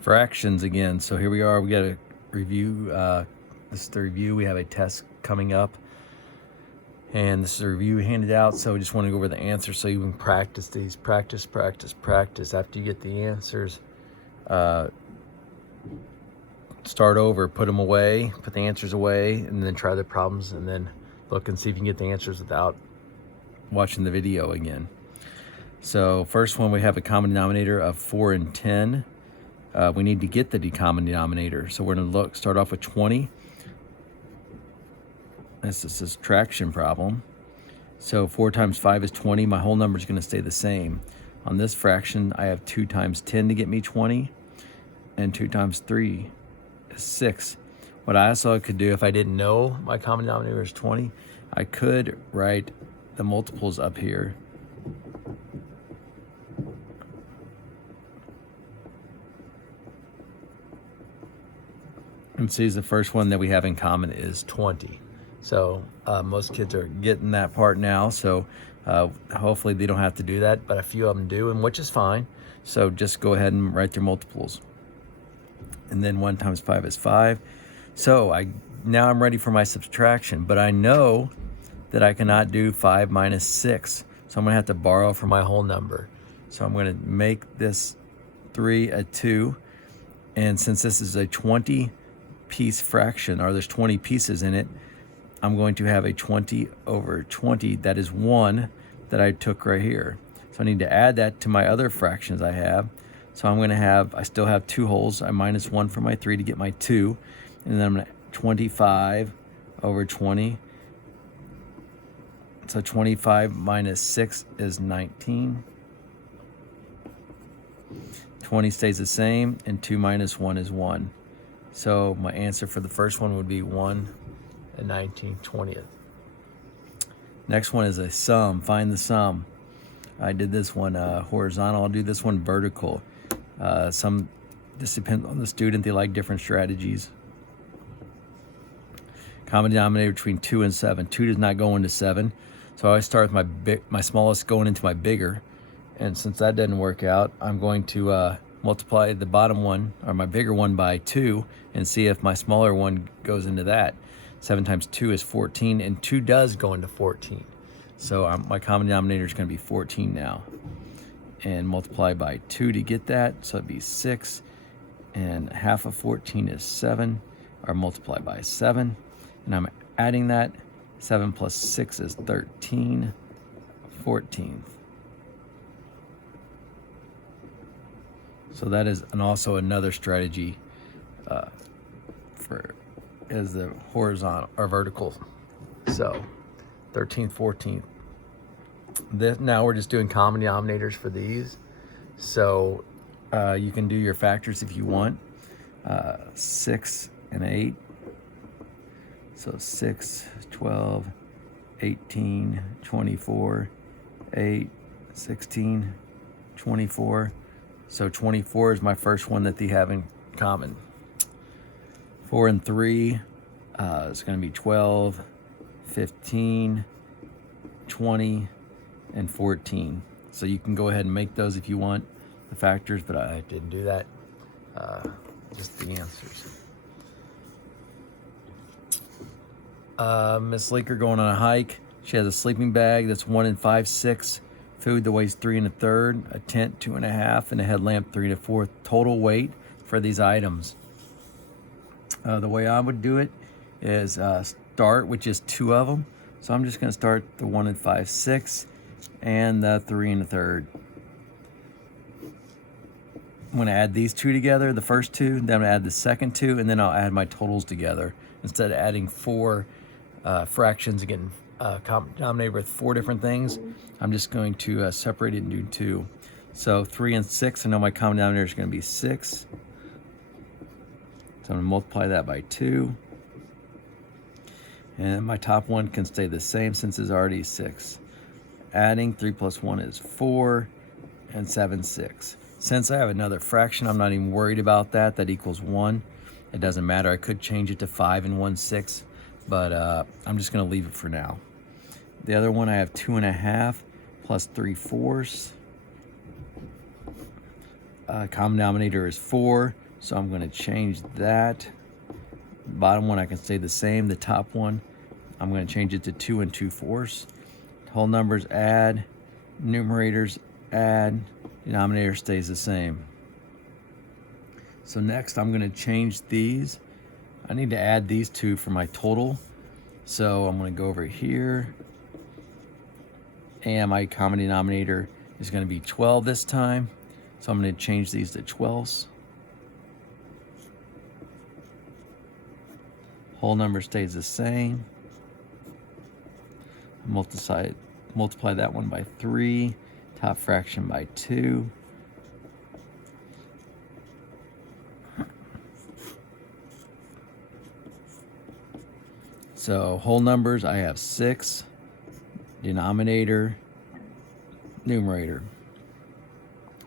fractions again. So here we are. We got a review. This is the review. We have a test coming up, and this is a review handed out. So we just want to go over the answers so you can practice these. Practice. After you get the answers, start over, put them away, put the answers away, and then try the problems, and then look and see if you can get the answers without watching the video again. So first one, we have a common denominator of 4 and 10. We need to get the common denominator. So we're going to start off with 20. This is a subtraction problem. So 4 times 5 is 20. My whole number is going to stay the same. On this fraction, I have 2 times 10 to get me 20, and 2 times 3 is 6. What I also could do, if I didn't know my common denominator is 20, I could write the multiples up here. And see, the first one that we have in common is 20. So most kids are getting that part now. So hopefully they don't have to do that, but a few of them do, and which is fine. So just go ahead and write their multiples. And then 1 times 5 is 5. So now I'm ready for my subtraction, but I know that I cannot do 5 minus 6. So I'm going to have to borrow from my whole number. So I'm going to make this 3 a 2. And since this is a 20-piece fraction, or there's 20 pieces in it, I'm going to have a 20 over 20. That is 1 that I took right here. So I need to add that to my other fractions I have. So I'm going to have, I still have 2 wholes. I minus 1 from my 3 to get my 2. And then I'm going to 25 over 20. So 25 minus 6 is 19. 20 stays the same, and 2 minus 1 is 1. So my answer for the first one would be 1 and 19/20. Next one is a sum. Find the sum. I did this one horizontal. I'll do this one vertical. This depends on the student. They like different strategies. Common denominator between 2 and 7. 2 does not go into 7. So I always start with my smallest going into my bigger. And since that doesn't work out, I'm going to multiply the bottom one, or my bigger one, by 2 and see if my smaller one goes into that. 7 times 2 is 14, and 2 does go into 14. So my common denominator is going to be 14 now. And multiply by 2 to get that, so it'd be 6. And half of 14 is 7, or multiply by 7. And I'm adding that. 7 plus 6 is 13, 14. So that is also another strategy as the horizontal or vertical. So 13, 14. Now we're just doing common denominators for these. So you can do your factors if you want. 6 and 8. So 6, 12, 18, 24, 8, 16, 24. So 24 is my first one that they have in common. 4 and 3 is going to be 12, 15, 20, and 14. So you can go ahead and make those if you want, the factors, but I didn't do that. Just the answers. Miss Leaker going on a hike. She has a sleeping bag that's 1 5/6. Food that weighs 3 1/3. A tent 2 1/2, and a headlamp 3 1/4. Total weight for these items. The way I would do it is start with just 2 of them. So I'm just going to start the 1 5/6 and the 3 1/3. I'm going to add these 2 together, the first 2, then I'm going to add the second 2, and then I'll add my totals together. Instead of adding 4 fractions, again, common denominator with 4 different things, I'm just going to separate it and do 2. So 3 and 6, I know my common denominator is going to be 6. So I'm going to multiply that by 2. And my top one can stay the same since it's already 6. Adding 3 plus 1 is 4, and 7, 6. Since I have another fraction, I'm not even worried about that. That equals 1. It doesn't matter. I could change it to 5 and 1/6, but I'm just going to leave it for now. The other one, I have 2 1/2 plus 3/4. Common denominator is 4. So I'm going to change that. Bottom one I can stay the same. The top one, I'm going to change it to 2 2/4. Whole numbers add, numerators add, denominator stays the same. So next I'm going to change these. I need to add these two for my total. So I'm going to go over here, and my common denominator is going to be 12 this time. So I'm going to change these to 12ths. Whole number stays the same. Multiply that one by 3, top fraction by 2. So whole numbers, I have 6, denominator, numerator.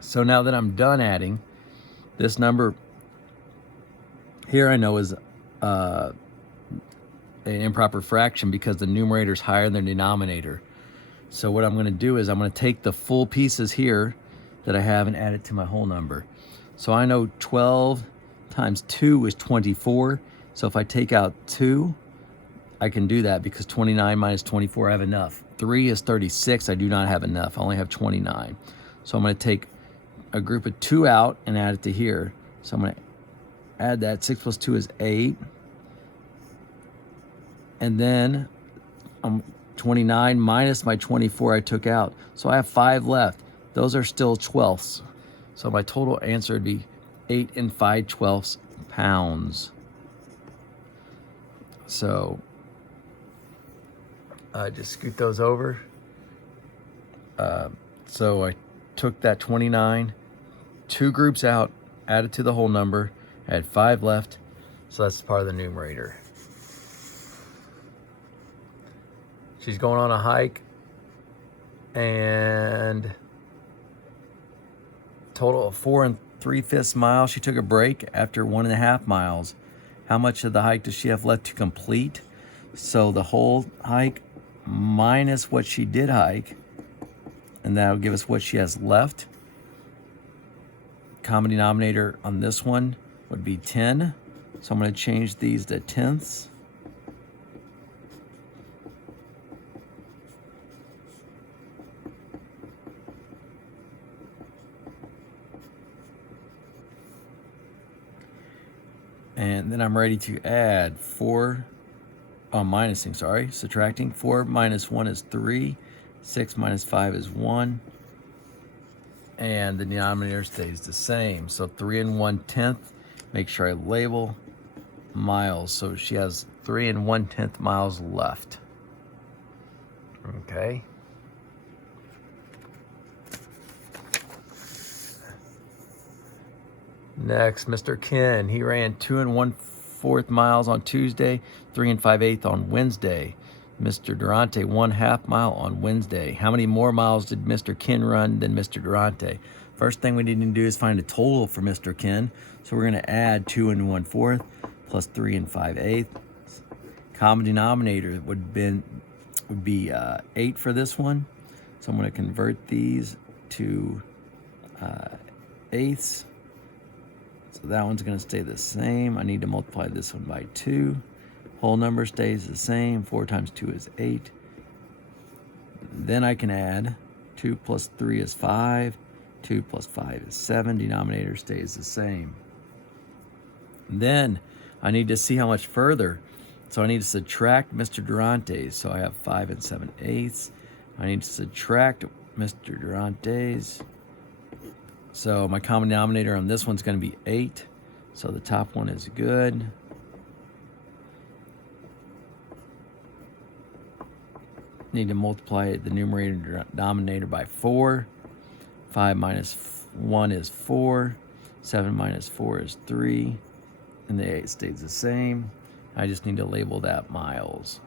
So now that I'm done adding, this number here I know is an improper fraction because the numerator is higher than the denominator. So what I'm going to do is I'm going to take the full pieces here that I have and add it to my whole number. So I know 12 times 2 is 24. So if I take out 2, I can do that because 29 minus 24, I have enough. 3 is 36, I do not have enough. I only have 29. So I'm going to take a group of 2 out and add it to here. So I'm going to add that. 6 plus 2 is 8. And then 29 minus my 24 I took out. So I have 5 left. Those are still 12ths. So my total answer would be 8 5/12 pounds. So just scoot those over. So I took that 29, 2 groups out, added to the whole number, I had 5 left. So that's part of the numerator. She's going on a hike, and total of 4 3/5 miles. She took a break after 1.5 miles. How much of the hike does she have left to complete? So the whole hike minus what she did hike, and that'll give us what she has left. Common denominator on this one would be 10. So I'm going to change these to tenths. And then I'm ready to add subtracting. 4 minus 1 is 3. 6 minus 5 is 1. And the denominator stays the same. So 3 1/10. Make sure I label miles. So she has 3 1/10 miles left. Okay. Next, Mr. Ken. He ran 2 1/4 miles on Tuesday, 3 5/8 on Wednesday. Mr. Durante 1/2 mile on Wednesday. How many more miles did Mr. Ken run than Mr. Durante? First thing we need to do is find a total for Mr. Ken. So we're going to add 2 1/4 plus 3 5/8. Common denominator would be 8 for this one. So I'm going to convert these to eighths. So that one's going to stay the same. I need to multiply this one by 2. Whole number stays the same. 4 times 2 is 8. Then I can add 2 plus 3 is 5. 2 plus 5 is 7. Denominator stays the same. Then I need to see how much further. So I need to subtract Mr. Durante's. So I have 5 7/8. I need to subtract Mr. Durante's. So my common denominator on this one's going to be 8. So the top one is good. Need to multiply the numerator and denominator by 4. 5 minus 1 is 4. 7 minus 4 is 3. And the 8 stays the same. I just need to label that miles.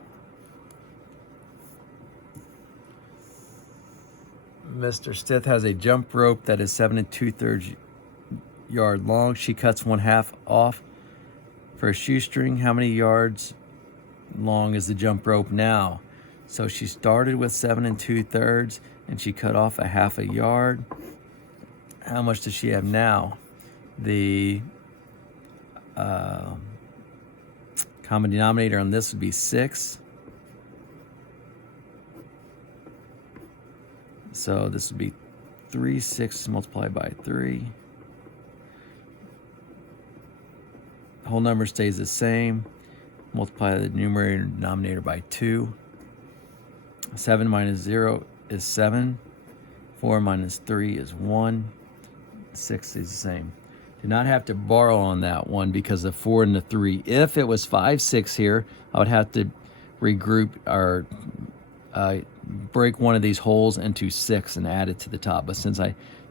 Mr. Stith has a jump rope that is 7 2/3 yard long. She cuts 1/2 off for a shoestring. How many yards long is the jump rope now? So she started with 7 2/3 and she cut off a 1/2 yard. How much does she have now? The Common denominator on this would be 6. So this would be 3 6 multiplied by 3. Whole number stays the same. Multiply the numerator and denominator by 2. 7 minus 0 is 7. 4 minus 3 is 1. 6 is the same. Do not have to borrow on that one because the 4 and the 3. If it was 5, 6 here, I would have to regroup or break one of these holes into 6 and add it to the top. But since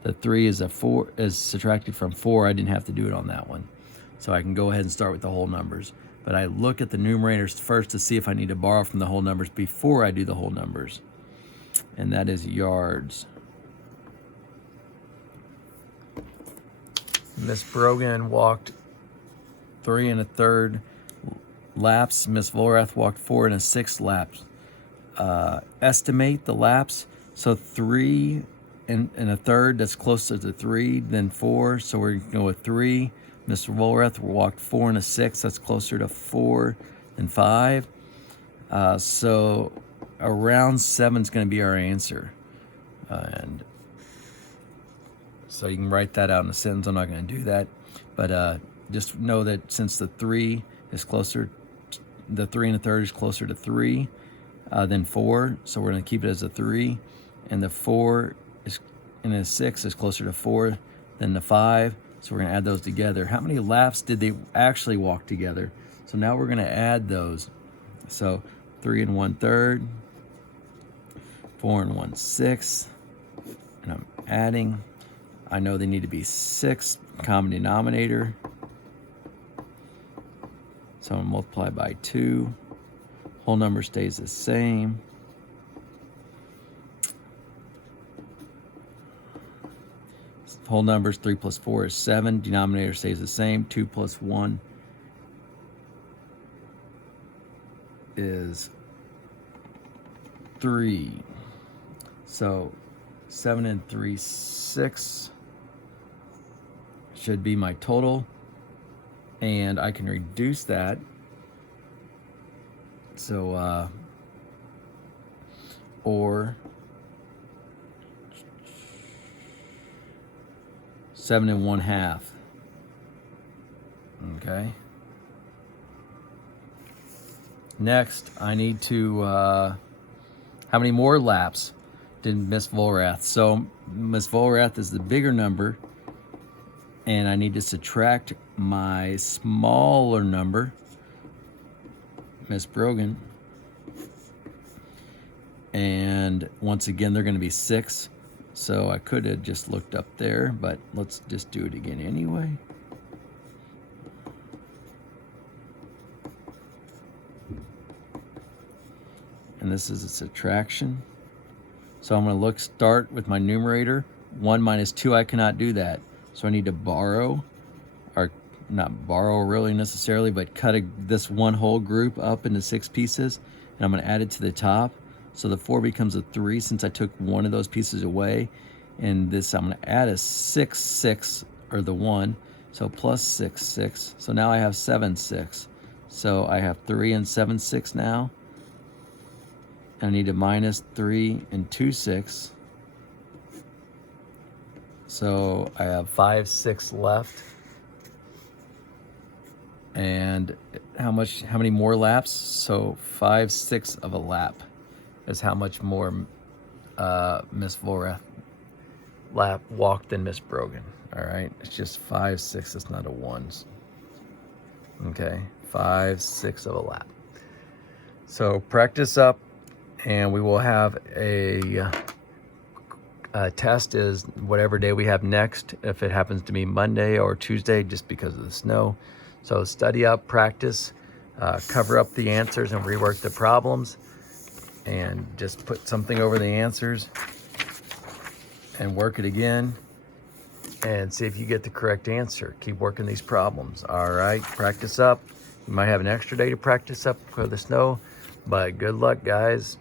the 3 is subtracted from 4, I didn't have to do it on that one. So I can go ahead and start with the whole numbers. But I look at the numerators first to see if I need to borrow from the whole numbers before I do the whole numbers. And that is yards. Miss Brogan walked 3 1/3 laps. Miss Volrath walked 4 1/6 laps. Estimate the laps. So 3 1/3, that's closer to 3 than 4. So we're going to go with 3. Mr. Volrath walked 4 1/6. That's closer to 4 than 5. So around 7 is going to be our answer. And so you can write that out in a sentence. I'm not going to do that. But just know that since the 3 is closer, the 3 1/3 is closer to 3 than 4. So we're going to keep it as a 3. And the 4 is, and the 6 is closer to 4 than the 5. So we're going to add those together. How many laps did they actually walk together? So now we're going to add those. So 3 1/3, 4 1/6, and I'm adding. I know they need to be 6, common denominator. So I'm going to multiply by 2. Whole number stays the same. Whole numbers, 3 plus 4 is 7. Denominator stays the same. 2 plus 1 is 3. So 7 3 6 should be my total. And I can reduce that. So, or 7 1/2. Okay. Next, I need to, how many more laps did Miss Volrath? So Miss Volrath is the bigger number, and I need to subtract my smaller number, Miss Brogan. And once again, they're going to be 6. So I could have just looked up there, but let's just do it again anyway. And this is a subtraction. So I'm going to start with my numerator. 1 minus 2, I cannot do that. So I need to borrow, or not borrow really necessarily, but cut this one whole group up into 6 pieces. And I'm going to add it to the top. So the 4 becomes a 3 since I took one of those pieces away. And this, I'm going to add a 6 6, or the 1. So plus 6 6. So now I have 7 6. So I have 3 and 7 6 now. I need to minus 3 and 2 6. So I have 5 6 left. And how many more laps? So 5 6 of a lap is how much more Miss Volrath lap walked than Miss Brogan. All right, it's just 5 6. It's not a 1. Okay, 5 6 of a lap. So practice up, and we will have a test is whatever day we have next. If it happens to be Monday or Tuesday, just because of the snow. So study up, practice, cover up the answers, and rework the problems. And just put something over the answers and work it again and see if you get the correct answer. Keep working these problems. All right, practice up. You might have an extra day to practice up for the snow, but good luck, guys.